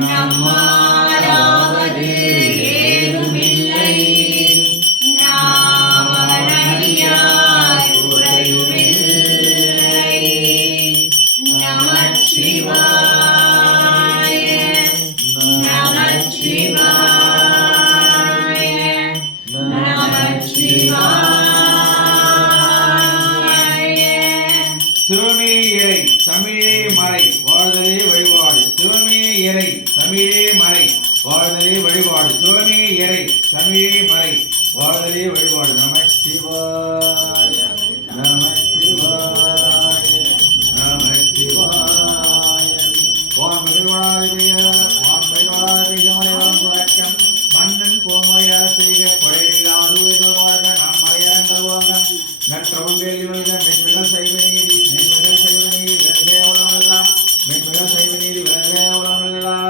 நம்மாலாவது ஏதுமில்லை நாமறியார் குறையுமில்லை. நமச்சிவாய நமச்சிவாய நமச்சிவாய. சிவமே இறை தமிழே மறை வாழ்தலே வழிபாடு. சிவமே இறை தமிழே மறை வாழ்தலே வழிபாடு. சிவமே இறை தமிழே மறை வாழ்தலே வழிபாடு. நமச்சிவாய நமச்சிவாய நமச்சிவாய. மன்னன் கோமரையா செய்க குறைவில்லாது வாழ்க நாம் மறையரங்கள் வாங்க நற்றவங்கள் இவங்க மென்மிகள் செய்வ நீதி மென்மிகள் செய்வ நீதி விலகே உலகமெல்லாம் மென்மிகள் செய்வ நீதி விலகே உலகமெல்லாம்.